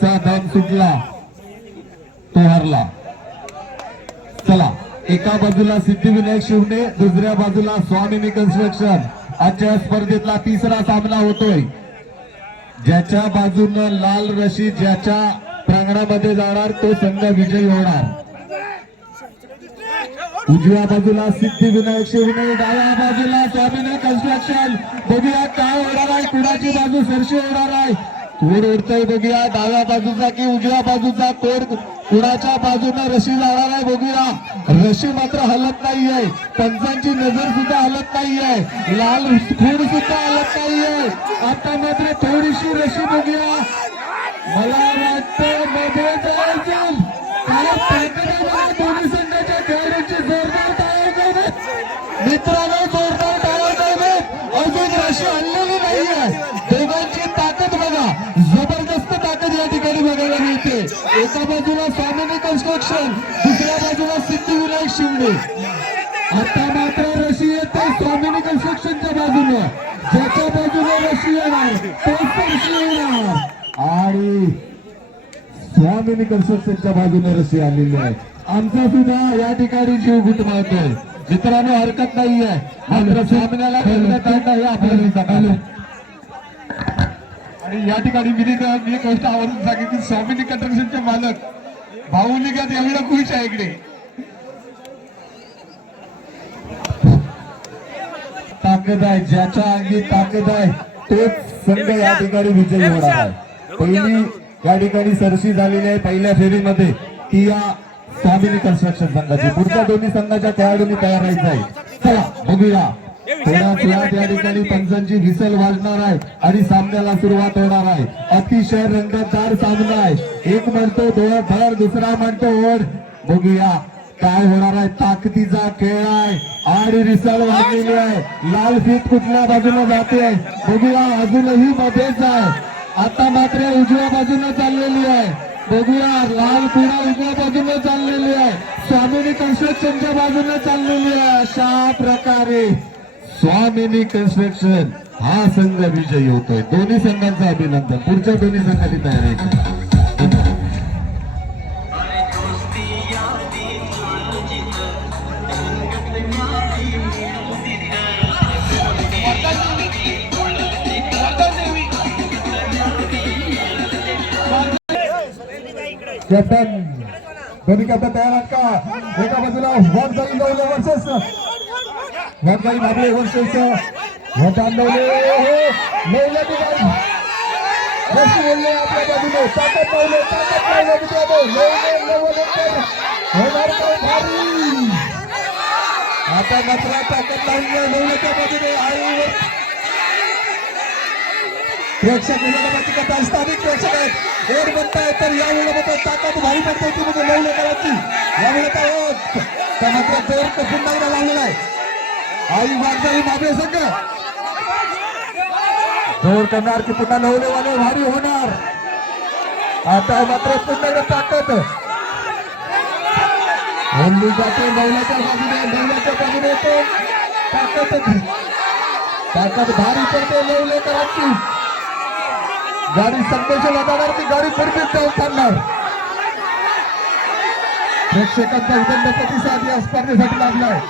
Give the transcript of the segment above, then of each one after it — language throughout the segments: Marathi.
ज्याचा दम सुटला तो हरला. चला, एका बाजूला सिद्धिविनायक शिवणे, दुसऱ्या बाजूला स्वामिनी कन्स्ट्रक्शन. आजच्या स्पर्धेतला तिसरा सामना होतोय. ज्याच्या बाजूनं लाल रशी ज्याच्या प्रांगणामध्ये जाणार तो संघ विजयी होणार. उजव्या बाजूला सिद्धिविनायक शिवणे, डाव्या बाजूला स्वामिनी कन्स्ट्रक्शन. बघूया काय होणार आहे, कुणाची बाजू सरशी होणार आहे. कोण उडतोय बघूया, डाव्या बाजूचा की उजव्या बाजूचा. कोण कुणाच्या बाजूने रशी जाणार आहे बघूया. रशी मात्र हलत नाहीये, पंचांची नजर सुद्धा हलत नाहीये, लाल खूण सुद्धा हलत नाहीये. आता मात्र थोडीशी रशी बघूया. मला वाटतं मध्ये जायचं दोन्ही संघाच्या खेळाडूंची जोरदार टाळ्या. मित्रांनो, जोरदार टाळ्या. अजून रशी हल्लेली नाहीये. दोघांची ताकद बघा, जबरदस्त ताकद या ठिकाणी बघायला मिळते. एका बाजूला स्वामिनी कन्स्ट्रक्शन, दुसऱ्या बाजूला सिद्धिविनायक शिवणे. आता मात्र रशी येते स्वामिनी कन्स्ट्रक्शनच्या बाजूने. ज्याच्या बाजूने रशी येणार तोच रशी येणार. आणि स्वामिनी कन्स्ट्रक्शनच्या बाजूने रशी आलेली आहे. आमचा सुद्धा या ठिकाणी जीव गुटमावतोय. मित्रांनो, हरकत नाहीये, मात्र स्वामिनीला खेळण्यात आणणं हे आपल्याला. आणि या ठिकाणी मी एक गोष्ट आवर्जून सांगेन की स्वामिनी कन्स्ट्रक्शनचे मालक भाऊलिकात एवढं खुश आहे. इकडे ताकद आहे, ज्याच्या अंगी ताकद आहे तोच संघ या ठिकाणी विजयी होणार आहे. पहिली या ठिकाणी सरशी झालेली आहे पहिल्या फेरीमध्ये, ती या स्वामिनी कन्स्ट्रक्शन संघाची. पुढच्या दोन्ही संघाच्या खेळाडूंनी तयार राहायचं आहे. चला बघूया, थोड्याच वेळात या ठिकाणी पंचांची व्हिसल वाजणार आहे आणि सामन्याला सुरुवात होणार आहे. अतिशय रंगतदार सामना आहे. एक म्हणतो धड, दुसरा म्हणतो ओढ. बघूया काय होणार आहे. ताकदीचा खेळ आहे आणि रिसल वाजलेली आहे. लाल फीत कुठल्या बाजूला जाते बघूया, अजूनही मध्येच आहे. आता मात्र उजव्या बाजूने चाललेली आहे. बघूया, लाल पुन्हा उजव्या बाजूने चाललेली आहे, स्वामिनी कन्स्ट्रक्शनच्या बाजूने चाललेली आहे. अशा प्रकारे स्वामिनी कन्स्ट्रक्शन हा संघ विजयी होतोय. दोन्ही संघांचं अभिनंदन. पुढच्या दोन्ही संघाची तयारी. कॅप्टन दोन्ही कॅप्टन तयार आहेत का? एका बाजूला वरजाई नवले वर्सेस वरजाई भाबळे वर्सेस वटांडवले. नवले दिवाळी रशी बोलले आपल्या बाजूने. ताकद नवले, ताकद नवले होणार काय भारी. आता मात्र ताकद लावली नवल्याच्या बाजूने. आई प्रेक्षक विभागाची कथा स्थानिक प्रेक्षक आहेत. ओढ म्हणताय तर या वेळेला ताकद भारी पडते ती म्हणजे नवलेकरांची. यावेळेला काय मात्र जोर पुन्हा एकदा लावलेला आहे. आई वागजाई माबळे संघ जोर करणार की पुन्हा नवलेवाले भारी होणार. आता मात्र पुन्हा एकदा ताकद ओढली जाते नवल्याच्या बाजूने. नवल्याच्या बाजूने तो ताकद भारी पडते नवलेकरांची. गाडी संघर्षाला जाणार की गाडी पुढेच जाऊन चालणार. प्रेक्षकांचा उदंड प्रतिसाद या स्पर्धेसाठी लागलाय.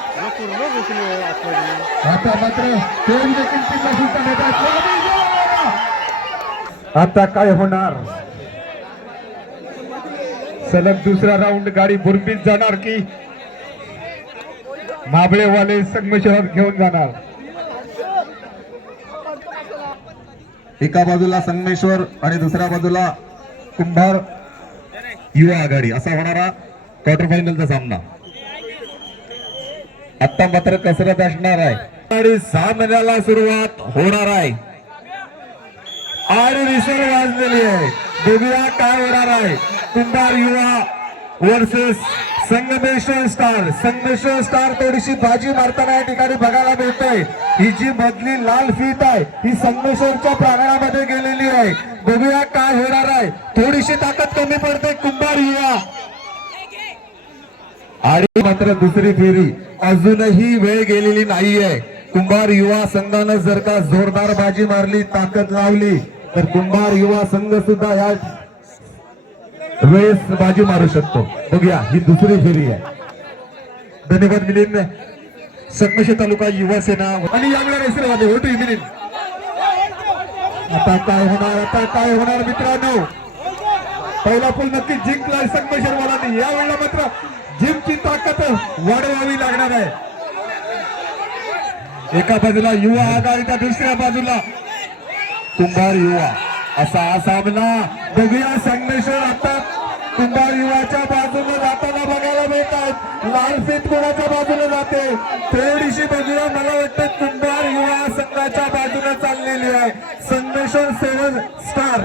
आता मात्र दोन देखील टीमला सुद्धा नेतात. आता काय होणार. सलग दुसरा राऊंड गाडी बुरबीत जाणार की माबळेवाले संगमेश्वरात घेऊन जाणार. एका बाजूला संगमेश्वर आणि दुसऱ्या बाजूला कुंभार युवा आघाडी असा होणारा क्वार्टर फायनलचा सामना. आता मात्र कसरत असणार आहे आणि सामन्याला सुरुवात होणार आहे. आणि रिसर वाजलेली आहे. बघूया काय होणार आहे. कुंभार युवा versus Sangameshwar star. Sangameshwar star थोडीशी बाजी मारताना या ठिकाणी बघायला मिळतोय. ही जी मधली लाल फीत आहे ही संगमेश्वरच्या प्रांगणामध्ये गेलेली आहे. बघूया काय होणार आहे. थोडीशी ताकद कमी पडते कुंभार युवा. आणि मात्र दुसरी फेरी अजूनही वेळ गेलेली नाहीये. कुंभार युवा संघानं जर का जोरदार बाजी मारली, ताकद लावली तर कुंभार युवा संघ सुद्धा या वेळेस बाजी मारू शकतो. बघूया ही दुसरी फेरी आहे. धन्यवाद मिलिंद. संगमेश्वर तालुका युवा सेना आणि यावेळेला रेसरवाले होतो मिलिंद. आता काय होणार मित्रांनो. पहिला पूल नक्की जिंकलाय संगमेश्वरवाल्यांनी. यावेळेला मात्र जिमची ताकद वाढवावी लागणार आहे. एका बाजूला युवा आघाडी तर दुसऱ्या बाजूला कुंभार युवा असा सामना. बघूया संगमेश्वर आता कुंभार युवाच्या बाजूने जाताना बघायला मिळत आहेत. लाल फीत कोणाच्या बाजूने जाते थोडीशी बघूया. मला वाटतं कुंभार युवा संघाच्या बाजूने चाललेली आहे. संगमेश्वर 7 स्टार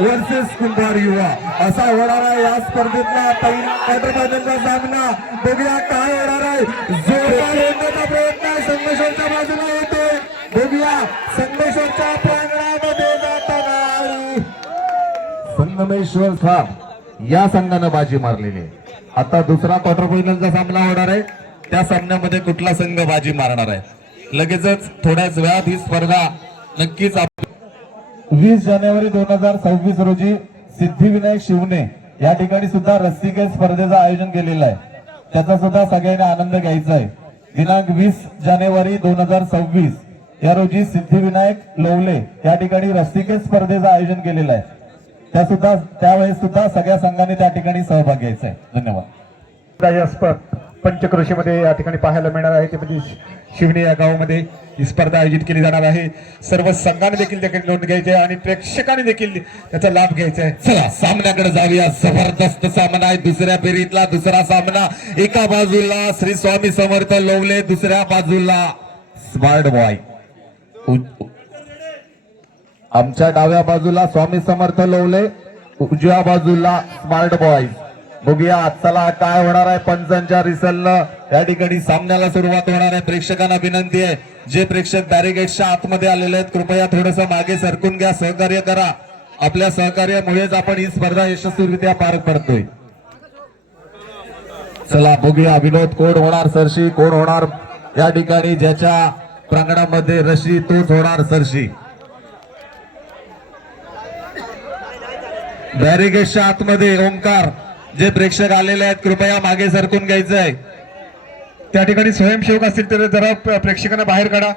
वर्सेस कुंभार युवा असा होणार आहे या स्पर्धेतला पहिला सामना. बघूया काय होणार आहे. जोरदार होण्याचा प्रयत्न संगमेश्वरच्या बाजूला होते. बघूया संगमेश्वरच्या प्रांगणामध्ये जाताना संगमेश्वर साहेब या संघानं बाजी मारलेली आहे. आता दुसरा क्वार्टर फायनलचा सामना होणार आहे. त्या सामन्यामध्ये कुठला संघ बाजी मारणार आहे लगेचच थोड्याच वेळात ही स्पर्धा नक्कीच 20 जानेवारी 2026 रोजी सिद्धिविनायक शिवणे या ठिकाणी सुद्धा रस्सीखेच स्पर्धेचं आयोजन केलेलं आहे. त्याचा सुद्धा सगळ्यांनी आनंद घ्यायचा आहे. दिनांक 20 जानेवारी 2026 या रोजी सिद्धिविनायक लोवले या ठिकाणी रस्सीखेच स्पर्धेचं आयोजन केलेलं आहे. त्यावेळेस सुद्धा सगळ्या संघांनी त्या ठिकाणी सहभाग घ्यायचा आहे. धन्यवाद. पंचक्रोशीमध्ये या ठिकाणी पाहायला मिळणार आहे ते म्हणजे शिवणे या गावामध्ये ही स्पर्धा आयोजित केली जाणार आहे. सर्व संघाने देखील त्याकडे नोंद घ्यायची आहे आणि प्रेक्षकांनी देखील त्याचा लाभ घ्यायचा आहे. चला सामन्याकडे जाऊया. जबरदस्त सामना आहे. दुसऱ्या फेरीतला दुसरा सामना. एका बाजूला श्री स्वामी समर्थ लोवले, दुसऱ्या बाजूला स्मार्ट बॉय. आमच्या डाव्या बाजूला स्वामी समर्थ लोवले, उजव्या बाजूला स्मार्ट बॉय. बघूया चला काय होणार आहे. पंचांच्या रिसलनं या ठिकाणी सामन्याला सुरुवात होणार आहे. प्रेक्षकांना विनंती आहे जे प्रेक्षक बॅरिगेटच्या आतमध्ये आलेले आहेत कृपया थोडस मागे सरकून घ्या. सहकार्य करा. आपल्या सहकार्यामुळेच आपण ही स्पर्धा यशस्वीरित्या पार पडतोय. चला बघूया विनोद कोण होणार सरशी, कोण होणार या ठिकाणी ज्याच्या प्रांगणामध्ये रशी तोच होणार सरशी. बॅरिगेटच्या आतमध्ये ओंकार जे प्रेक्षक आलेले आहेत कृपया मागे सरकून घ्यायचं आहे. त्या ठिकाणी स्वयंसेवक असतील तर जरा प्रेक्षकांना बाहेर काढा.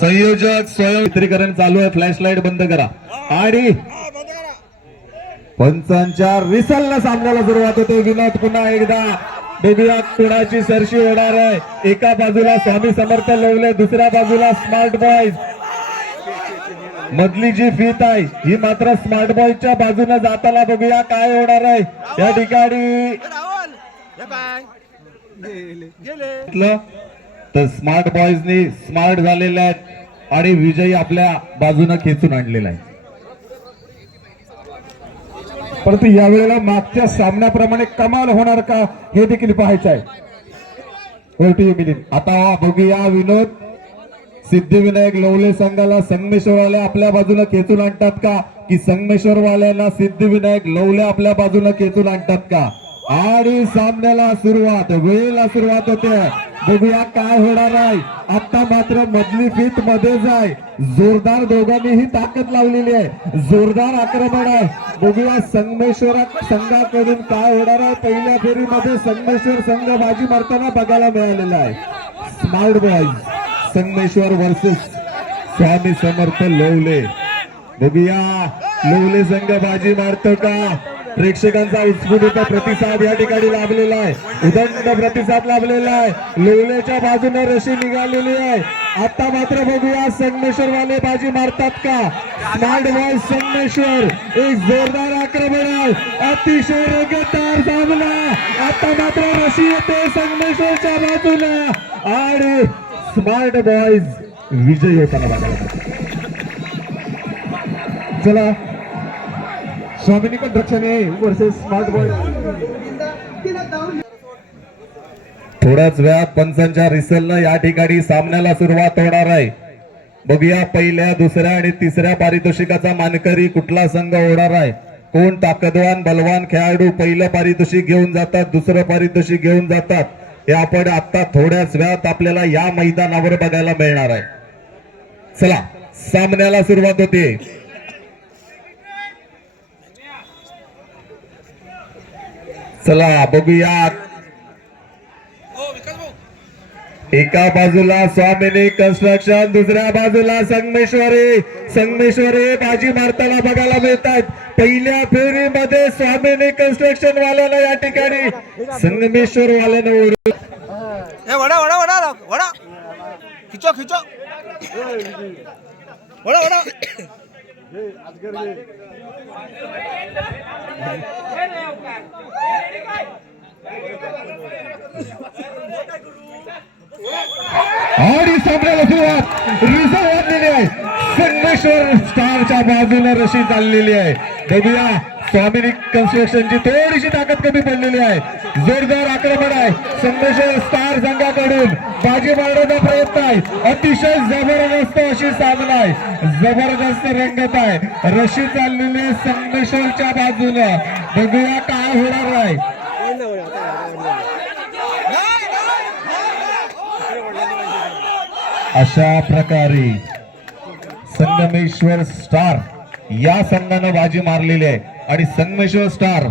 संयोजक स्वयं चित्रीकरण चालू आहे. फ्लॅश लाईट बंद करा. आणि पंचांच्या रिसलला सामन्याला सुरुवात होते. विनोद पुन्हा एकदा बघूया कोणाची सरशी होणार आहे. एका बाजूला स्वामी समर्थ लोवले, दुसऱ्या बाजूला स्मार्ट बॉयज. मधली जी फीत आहे ही मात्र स्मार्ट बॉयच्या बाजूने जाताना बघूया काय होणार आहे या ठिकाणी. तर स्मार्ट बॉयजनी स्मार्ट झालेले आहेत आणि विजयी आपल्या बाजूने खेचून आणलेला आहे. परंतु यावेळेला मागच्या सामन्याप्रमाणे कमाल होणार का हे देखील पाहायचं आहे. आता बघूया विनोद सिद्धिविनायक लोवले संघाला संगमेश्वरवाले आपल्या बाजूला खेचून आणतात का की संगमेश्वरवाल्यांना सिद्धिविनायक लोवले आपल्या बाजूला खेचून आणतात का. आणि सामन्याला सुरुवात वेळेला सुरुवात होते. बघूया काय होणार आहे. आता मात्र मधली फीत मध्येच आहे. जोरदार दोघांनीही ताकद लावलेली आहे. जोरदार आक्रमण आहे. बघूया संगमेश्वर संघाकडून काय होणार आहे. पहिल्या फेरीमध्ये संगमेश्वर संघ बाजी मारताना बघायला मिळालेला आहे. Smart boys Sangameshwar versus Swami Samarth लोवले. बघूया लोवले संघ बाजी मारतो का. प्रेक्षकांचा उत्स्फूर्त प्रतिसाद या ठिकाणी लाभलेला आहे. उदंड प्रतिसाद लाभलेला आहे. लोवलेच्या बाजूने रशी निघालेली आहे. आता मात्र बघूया संगमेश्वर वाले बाजी मारतात का. स्मार्ट बॉय संगमेश्वर एक जोरदार आक्रमण आहे. अतिशय रंगतदार सामना. आता मात्र रशी येते संगमेश्वरच्या बाजूला आणि स्मार्ट बॉयज विजयी होताना बघायला. चला स्वामिनी रक्षणे वर्सेस स्मार्ट बॉय. थोड्याच वेळात पंचांच्या रिसलनं या ठिकाणी सामन्याला सुरुवात होणार आहे. बघूया पहिल्या दुसऱ्या आणि तिसऱ्या पारितोषिकाचा मानकरी कुठला संघ होणार आहे. कोण ताकदवान बलवान खेळाडू पहिलं पारितोषिक घेऊन जातात, दुसरं पारितोषिक घेऊन जातात हे आपण आता थोड्याच वेळात आपल्याला या मैदानावर बघायला मिळणार आहे. चला सामन्याला सुरुवात होते. चला बघूया, एका बाजूला स्वामिनी कन्स्ट्रक्शन, दुसऱ्या बाजूला संगमेश्वरी बाजी मारताना बघायला मिळतात. पहिल्या फेरीमध्ये स्वामिनी कन्स्ट्रक्शन वाल्याला या ठिकाणी संगमेश्वर वाल्यानं वड़ा वड़ा वड़ा वड़ा खिंचो खिंचो वड़ा वड़ा आणि सामन्याला सुरुवात रिझर्व वाजलेली आहे. संगमेश्वर स्टारच्या बाजूला रशी चाललेली आहे. बघूया, स्वामिनी कन्स्ट्रक्शनची थोडीशी ताकद कमी पडलेली आहे. जोरदार आक्रमण आहे संगमेश्वर स्टार संघाकडून. बाजी मारण्याचा प्रयत्न आहे. अतिशय जबरदस्त अशी सामना आहे. जबरदस्त रंगत आहे. रशी चाललेली आहे संगमेश्वरच्या बाजूला. बघूया काय होणार आहे. अशा प्रकारे संगमेश्वर स्टार या संघानं बाजी मारलेली आहे आणि संगमेश्वर स्टार